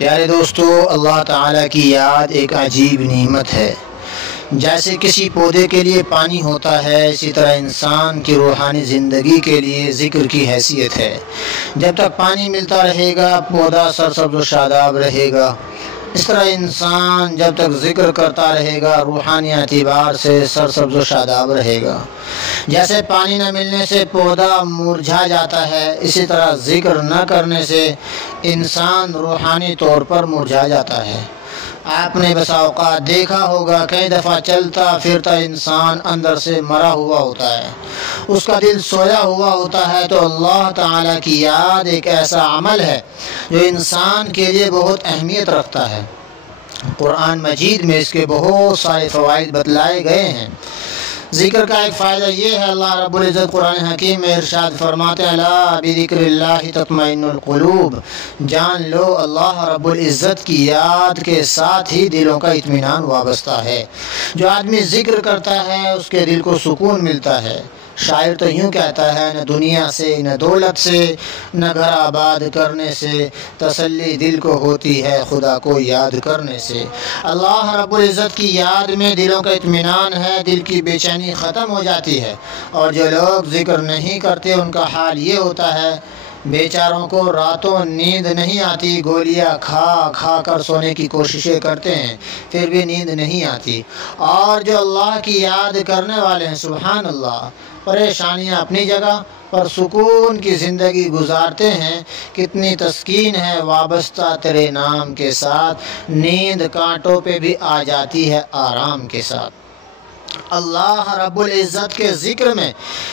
پیارے دوستو، اللہ تعالیٰ کی یاد ایک عجیب نعمت ہے۔ جیسے کسی پودے کے لیے پانی ہوتا ہے، اسی طرح انسان کی روحانی زندگی کے لیے ذکر کی حیثیت ہے۔ جب تک پانی ملتا رہے گا، پودا سرسبز و شاداب رہے گا۔ اس طرح انسان جب تک ذکر کرتا رہے گا، روحانی اعتبار سے سرسبز و شاداب رہے گا۔ جیسے پانی نہ ملنے سے پودا مرجھا جاتا ہے، اسی طرح ذکر نہ کرنے سے انسان روحانی طور پر مرجھا جاتا ہے۔ آپ نے بسا اوقات دیکھا ہوگا، کئی دفعہ چلتا پھرتا انسان اندر سے مرا ہوا ہوتا ہے، اس کا دل سویا ہوا ہوتا ہے۔ تو اللہ تعالیٰ کی یاد ایک ایسا عمل ہے جو انسان کے لیے بہت اہمیت رکھتا ہے۔ قرآن مجید میں اس کے بہت سارے فوائد بتلائے گئے ہیں۔ ذکر کا ایک فائدہ یہ ہے، اللہ رب العزت قرآن حکیم میں ارشاد فرماتے ہیں، الا بذکر اللہ تطمئن القلوب، جان لو اللہ رب العزت کی یاد کے ساتھ ہی دلوں کا اطمینان وابستہ ہے۔ جو آدمی ذکر کرتا ہے اس کے دل کو سکون ملتا ہے۔ شاعر تو یوں کہتا ہے، نہ دنیا سے نہ دولت سے نہ گھر آباد کرنے سے تسلی دل کو ہوتی ہے خدا کو یاد کرنے سے۔ اللہ رب العزت کی یاد میں دلوں کا اطمینان ہے، دل کی بے چینی ختم ہو جاتی ہے۔ اور جو لوگ ذکر نہیں کرتے ان کا حال یہ ہوتا ہے، بیچاروں کو راتوں نیند نہیں آتی، گولیاں کھا کھا کر سونے کی کوششیں کرتے ہیں، پھر بھی نیند نہیں آتی۔ اور جو اللہ کی یاد کرنے والے ہیں، سبحان اللہ، پریشانیاں اپنی جگہ پر سکون کی زندگی گزارتے ہیں۔ کتنی تسکین ہے وابستہ تیرے نام کے ساتھ، نیند کانٹوں پہ بھی آ جاتی ہے آرام کے ساتھ۔ اللہ رب العزت کے ذکر میں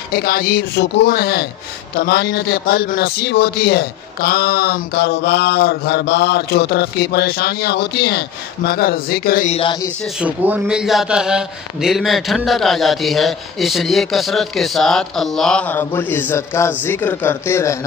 ایک عجیب سکون ہے، طمانینت قلب نصیب ہوتی ہے۔ کام کاروبار گھر بار چوطرف کی پریشانیاں ہوتی ہیں، مگر ذکر الہی سے سکون مل جاتا ہے، دل میں ٹھنڈک آ جاتی ہے۔ اس لیے کثرت کے ساتھ اللہ رب العزت کا ذکر کرتے رہنا